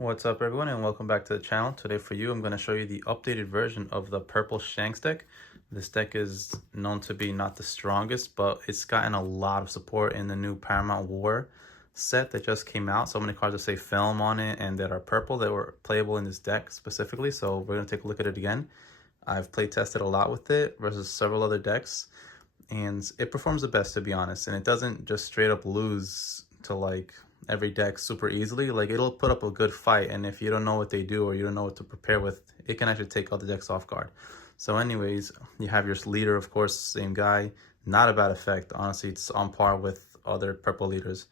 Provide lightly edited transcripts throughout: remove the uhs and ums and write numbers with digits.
What's up everyone and welcome back to the channel. Today for you I'm going to show you the updated version of the purple Shanks deck. This deck is known to be not the strongest, but it's gotten a lot of support in the new Paramount War set that just came out. So many cards that say film on it and that are purple that were playable in this deck specifically. So we're going to take a look at it again. I've play tested a lot with it versus several other decks and it performs the best, to be honest, and it doesn't just straight up lose to like every deck super easily. Like, it'll put up a good fight, and if you don't know what they do or you don't know what to prepare with, it can actually take other decks off guard. So anyways, you have your leader, of course, same guy. Not a bad effect, honestly. It's on par with other purple leaders.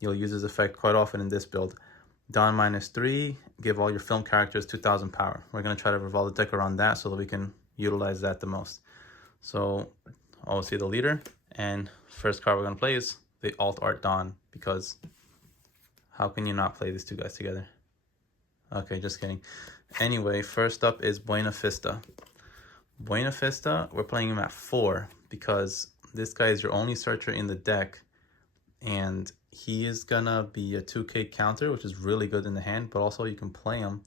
You'll use this effect quite often in this build. Don -3, give all your film characters 2000 power. We're going to try to revolve the deck around that so that we can utilize that the most. So I'll see the leader, and first card we're going to play is the Alt Art Don, because how can you not play these two guys together? Okay, just kidding. Anyway, first up is Buena Vista. Buena Vista, we're playing him at 4 because this guy is your only searcher in the deck, and he is gonna be a 2k counter, which is really good in the hand, but also you can play him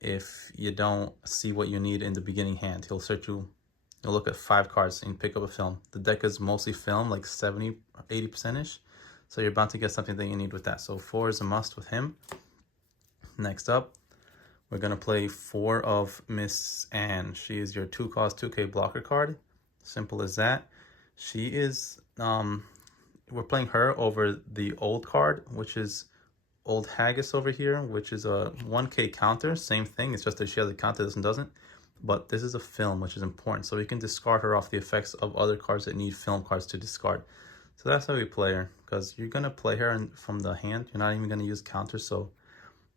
if you don't see what you need in the beginning hand. He'll search you, you'll look at 5 cards and pick up a film. The deck is mostly film, like 70-80%ish. So you're bound to get something that you need with that. So 4 is a must with him. Next up, we're going to play 4 of Miss Anne. She is your 2-cost 2k blocker card. Simple as that. She is, we're playing her over the old card, which is Old Haggis over here, which is a 1k counter. Same thing, it's just that she has a counter, this one doesn't. But this is a film, which is important. So we can discard her off the effects of other cards that need film cards to discard. So that's how we play her, because you're going to play her from the hand. You're not even going to use counters, so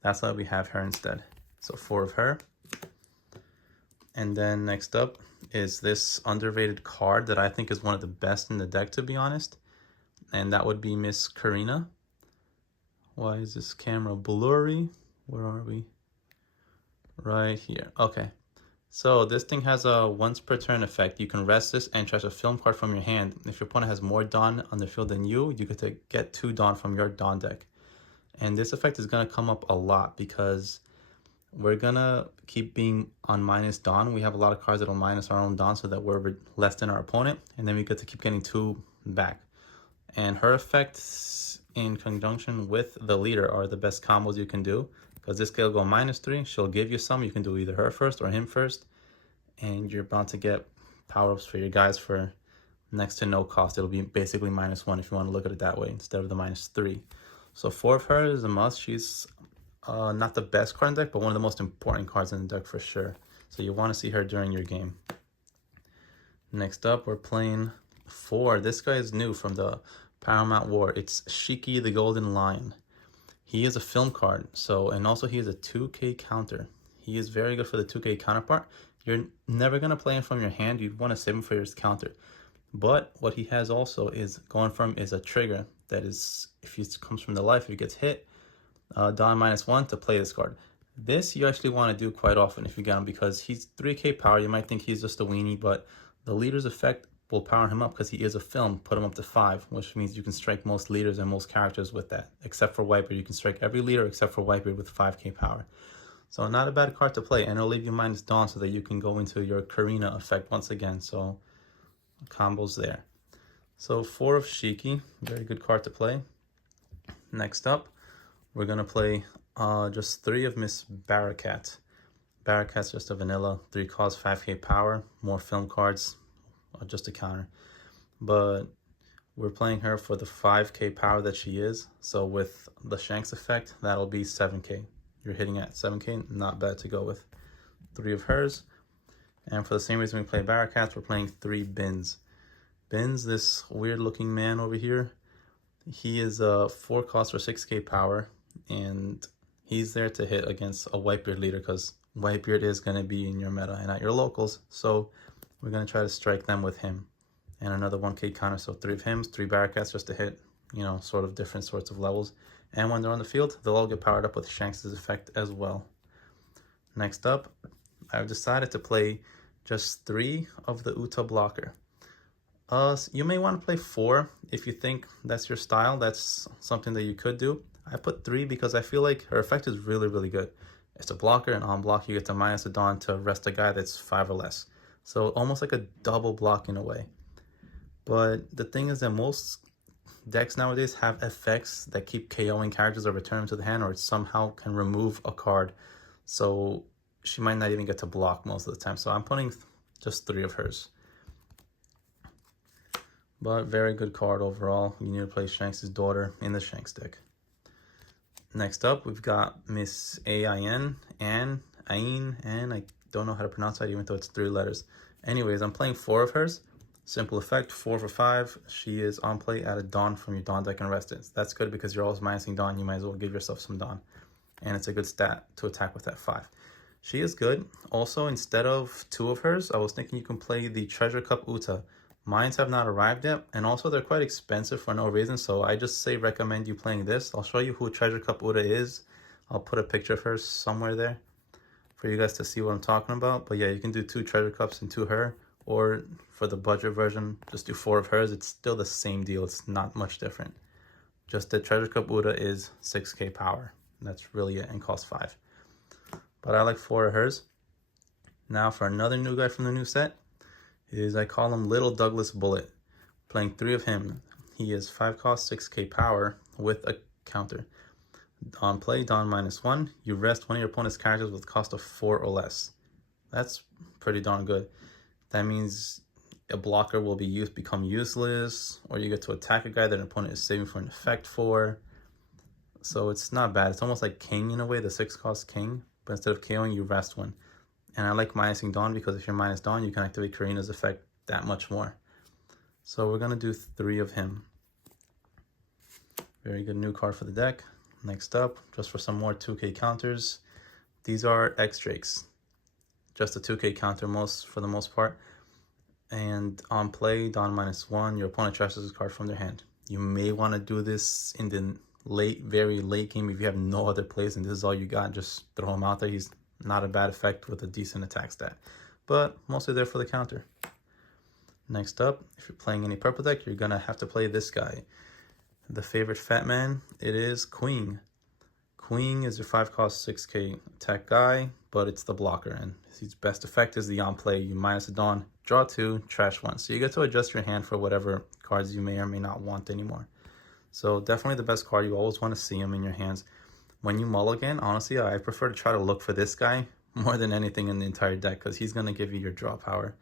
that's why we have her instead. So 4 of her. And then next up is this underrated card that I think is one of the best in the deck, to be honest. And that would be Miss Karina. Why is this camera blurry? Where are we? Right here. Okay. So this thing has a once per turn effect. You can rest this and trash a film card from your hand. If your opponent has more Dawn on the field than you get to get 2 Dawn from your Dawn deck. And this effect is going to come up a lot because we're going to keep being on minus Dawn. We have a lot of cards that will minus our own Dawn so that we're less than our opponent. And then we get to keep getting 2 back. And her effects in conjunction with the leader are the best combos you can do. Because this guy will go -3, she'll give you some. You can do either her first or him first. And you're bound to get power-ups for your guys for next to no cost. It'll be basically -1 if you want to look at it that way, instead of the -3. So 4 of her is a must. She's not the best card in the deck, but one of the most important cards in the deck for sure. So you want to see her during your game. Next up, we're playing 4. This guy is new from the Paramount War. It's Shiki the Golden Lion. He is a film card, and also he is a 2k counter. He is very good for the 2k counterpart. You're never going to play him from your hand. You want to save him for your counter. But what he has also is going from is a trigger that is, if he comes from the life, if he gets hit, Dawn -1 to play this card. This you actually want to do quite often if you get him, because he's 3k power. You might think he's just a weenie, but the leader's effect will power him up because he is a film, put him up to 5, which means you can strike most leaders and most characters with that, except for Wiper. You can strike every leader except for Wiper with 5k power. So not a bad card to play, and it'll leave you minus Dawn so that you can go into your Karina effect once again. So combos there. So 4 of Shiki, very good card to play. Next up, we're going to play just 3 of Miss Barakat. Barakat's just a vanilla, 3-cost 5k power, more film cards, just a counter. But we're playing her for the 5k power that she is. So with the Shanks effect, that'll be 7k. You're hitting at 7k, not bad to go with. 3 of hers. And for the same reason we play Barakats, we're playing 3 Bins. Bins, this weird looking man over here, he is a 4-cost for 6k power, and he's there to hit against a Whitebeard leader because Whitebeard is going to be in your meta and at your locals. So we're going to try to strike them with him. And another 1k counter, so 3 of him, 3 Barakats just to hit, sort of different sorts of levels. And when they're on the field, they'll all get powered up with Shanks' effect as well. Next up, I've decided to play just 3 of the Uta blocker. You may want to play 4 if you think that's your style. That's something that you could do. I put 3 because I feel like her effect is really, really good. It's a blocker, and on block you get to minus a Dawn to rest a guy that's 5 or less. So almost like a double block in a way. But the thing is that most decks nowadays have effects that keep KOing characters or return them to the hand, or it somehow can remove a card. So she might not even get to block most of the time. So I'm putting just 3 of hers. But very good card overall. You need to play Shanks' daughter in the Shanks deck. Next up, we've got Miss Ain, and I don't know how to pronounce that even though it's 3 letters. Anyways, I'm playing 4 of hers. Simple effect, 4 for 5. She is on play, add a Dawn from your Dawn deck and rest it. That's good because you're always minusing Dawn. You might as well give yourself some Dawn. And it's a good stat to attack with that 5. She is good. Also, instead of 2 of hers, I was thinking you can play the Treasure Cup Uta. Mines have not arrived yet, and also they're quite expensive for no reason, so I just say recommend you playing this. I'll show you who Treasure Cup Uta is. I'll put a picture of her somewhere there for you guys to see what I'm talking about. But yeah, you can do 2 Treasure Cups and 2 her, or for the budget version, just do 4 of hers. It's still the same deal. It's not much different. Just the Treasure Cup Uta is 6k power. That's really it, and costs 5. But I like 4 of hers. Now for another new guy from the new set, I call him Little Douglas Bullet. Playing 3 of him. He is 5 cost, 6k power with a counter. On play, Dawn -1. You rest one of your opponent's characters with cost of 4 or less. That's pretty darn good. That means a blocker will become useless, or you get to attack a guy that an opponent is saving for an effect for. So it's not bad. It's almost like King in a way, the 6 cost King. But instead of KOing, you rest one. And I like minusing Dawn because if you're minus Dawn, you can activate Karina's effect that much more. So we're going to do 3 of him. Very good new card for the deck. Next up, just for some more 2k counters, these are X-Drakes. Just a 2k counter for the most part. And on play, Dawn -1, your opponent trashes a card from their hand. You may want to do this in the very late game if you have no other plays and this is all you got. Just throw him out there. He's not a bad effect with a decent attack stat, but mostly there for the counter. Next up, if you're playing any purple deck, you're gonna have to play this guy. The favorite fat man, it is Queen. Queen is your 5 cost 6k attack guy, but it's the blocker, and his best effect is the on play. You minus a Dawn, draw 2, trash 1. So you get to adjust your hand for whatever cards you may or may not want anymore. So definitely the best card. You always want to see him in your hands. When you mulligan, honestly, I prefer to try to look for this guy more than anything in the entire deck because he's going to give you your draw power.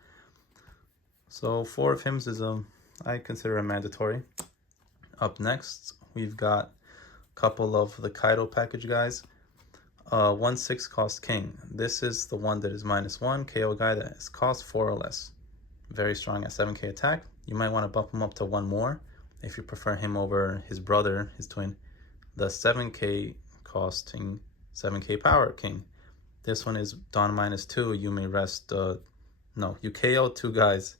So 4 of him is, I consider a mandatory. Up next, we've got a couple of the Kaido package guys. 1 6 cost King. This is the one that is -1 KO guy that is cost 4 or less. Very strong at 7k attack. You might want to bump him up to 1 more if you prefer him over his brother, his twin, the 7k costing 7k power King. This one is Dawn -2. You may rest, no, you KO 2 guys.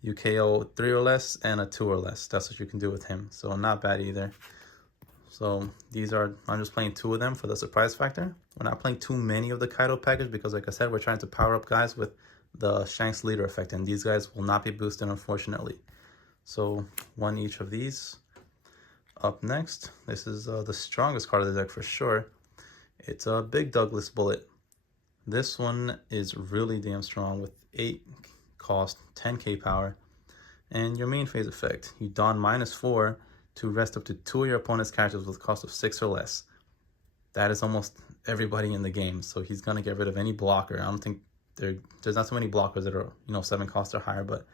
You KO 3 or less and a 2 or less. That's what you can do with him. So not bad either. So these are, I'm just playing 2 of them for the surprise factor. We're not playing too many of the Kaido package because like I said, we're trying to power up guys with the Shanks leader effect. And these guys will not be boosted, unfortunately. So 1 each of these. Up next, this is the strongest card of the deck for sure. It's a Big Douglas Bullet. This one is really damn strong with 8 cost, 10k power. And your main phase effect, you Dawn -4 to rest up to 2 of your opponent's characters with cost of 6 or less. That is almost everybody in the game. So he's going to get rid of any blocker. I don't think there's not so many blockers that are, 7 cost or higher, but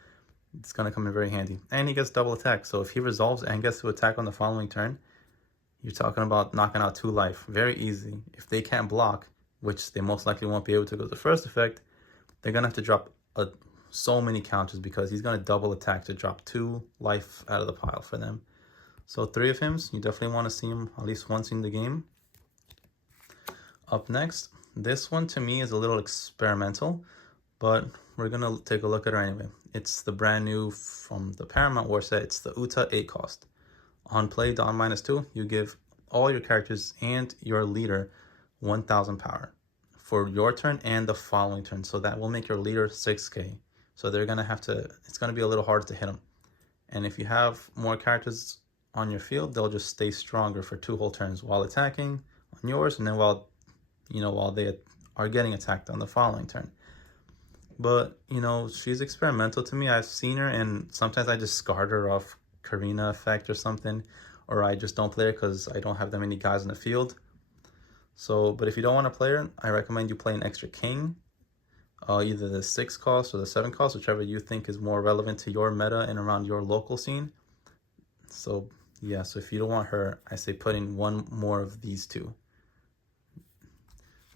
it's going to come in very handy. And he gets double attack. So if he resolves and gets to attack on the following turn, you're talking about knocking out 2 life. Very easy. If they can't block, which they most likely won't be able to go to the first effect, they're going to have to drop so many counters because he's going to double attack to drop 2 life out of the pile for them. So 3 of him, you definitely want to see him at least once in the game. Up next, this one to me is a little experimental, but we're going to take a look at her anyway. It's the brand new from the Paramount War set. It's the Uta 8 cost. On play, Dawn -2, you give all your characters and your leader 1000 power for your turn and the following turn. So that will make your leader 6k. So they're going to have to, it's going to be a little hard to hit them. And if you have more characters on your field, they'll just stay stronger for 2 whole turns while attacking on yours, and then while they are getting attacked on the following turn. But she's experimental to me. I've seen her, and sometimes I discard her off Karina effect or something, or I just don't play her because I don't have that many guys in the field. So, but if you don't want to play her, I recommend you play an extra king, either the 6 cost or the 7 cost, whichever you think is more relevant to your meta and around your local scene. So yeah, so if you don't want her, I say put in 1 more of these 2.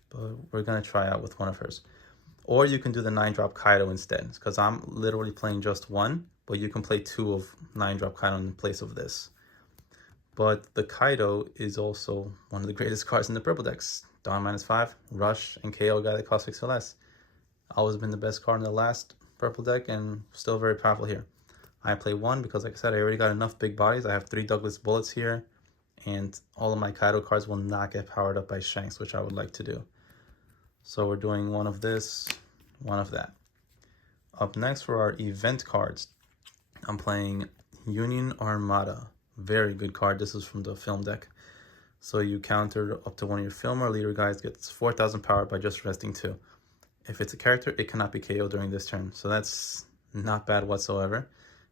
But we're gonna try out with 1 of hers. Or you can do the 9-drop Kaido instead, because I'm literally playing just 1, but you can play 2 of 9-drop Kaido in place of this. But the Kaido is also one of the greatest cards in the purple decks. Dawn -5, Rush, and KO guy that costs 6 or less. Always been the best card in the last purple deck, and still very powerful here. I play 1 because, like I said, I already got enough big bodies. I have 3 Douglas bullets here, and all of my Kaido cards will not get powered up by Shanks, which I would like to do. So we're doing 1 of this, 1 of that. Up next for our event cards, I'm playing Union Armada. Very good card. This is from the film deck. So you counter up to 1 of your film or leader guys, gets 4,000 power by just resting 2. If it's a character, it cannot be KO during this turn. So that's not bad whatsoever.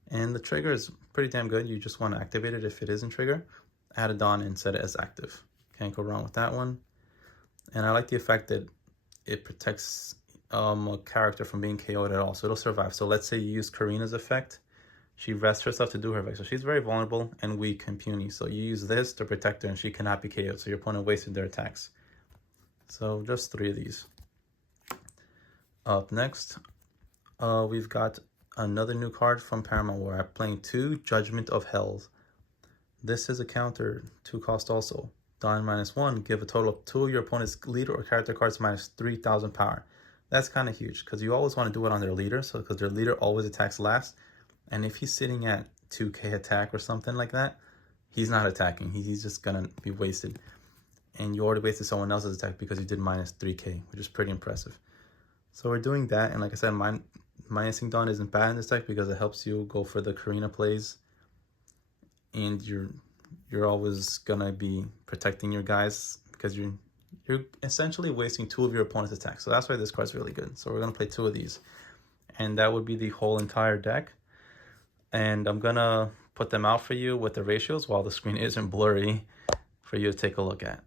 And the trigger is pretty damn good. You just want to activate it if it isn't trigger. Add it on and set it as active. Can't go wrong with that one. And I like the effect that it protects a character from being KO'd at all. So it'll survive. So let's say you use Karina's effect. She rests herself to do her effect. So she's very vulnerable and weak and puny. So you use this to protect her and she cannot be KO'd. So your opponent wasted their attacks. So just 3 of these. Up next, we've got another new card from Paramount War. I'm playing 2 Judgment of Hells. This is a counter, 2 cost also. Dawn -1, give a total of 2 of your opponent's leader or character cards minus 3,000 power. That's kind of huge because you always want to do it on their leader. So because their leader always attacks last. And if he's sitting at 2k attack or something like that, he's not attacking. He's just going to be wasted. And you already wasted someone else's attack because you did minus 3k, which is pretty impressive. So we're doing that. And like I said, minusing Dawn isn't bad in this deck because it helps you go for the Karina plays. And you're always going to be protecting your guys because you're essentially wasting 2 of your opponent's attacks. So that's why this card's really good. So we're going to play 2 of these. And that would be the whole entire deck. And I'm going to put them out for you with the ratios while the screen isn't blurry for you to take a look at.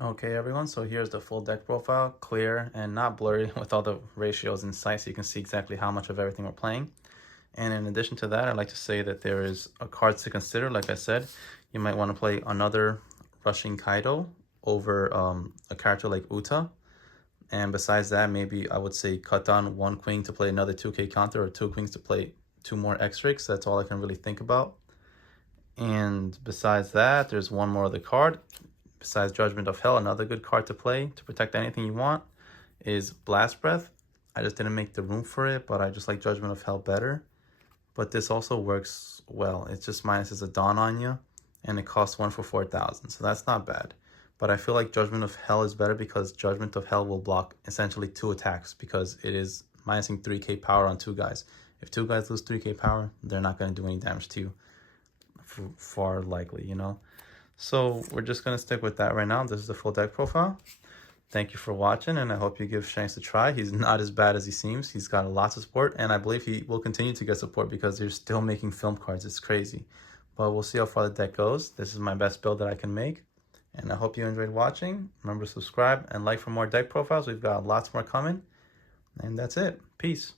Okay, everyone, so here's the full deck profile, clear and not blurry with all the ratios in sight so you can see exactly how much of everything we're playing. And in addition to that, I'd like to say that there is a card to consider. Like I said, you might want to play another Rushing Kaido over a character like Uta. And besides that, maybe I would say cut down 1 queen to play another 2k counter or 2 queens to play 2 more X-Rigs. That's all I can really think about. And besides that, there's 1 more other card. Besides Judgment of Hell, another good card to play to protect anything you want is Blast Breath. I just didn't make the room for it, but I just like Judgment of Hell better. But this also works well. It just minuses a Dawn on you, and it costs 1 for 4,000, so that's not bad. But I feel like Judgment of Hell is better because Judgment of Hell will block essentially 2 attacks because it is minusing 3k power on 2 guys. If 2 guys lose 3k power, they're not going to do any damage to you, far likely, you know. So we're just going to stick with that right now. This is the full deck profile. Thank you for watching, and I hope you give Shanks a try. He's not as bad as he seems. He's got lots of support, and I believe he will continue to get support because they're still making film cards. It's crazy. But we'll see how far the deck goes. This is my best build that I can make, and I hope you enjoyed watching. Remember to subscribe and like for more deck profiles. We've got lots more coming, and that's it. Peace.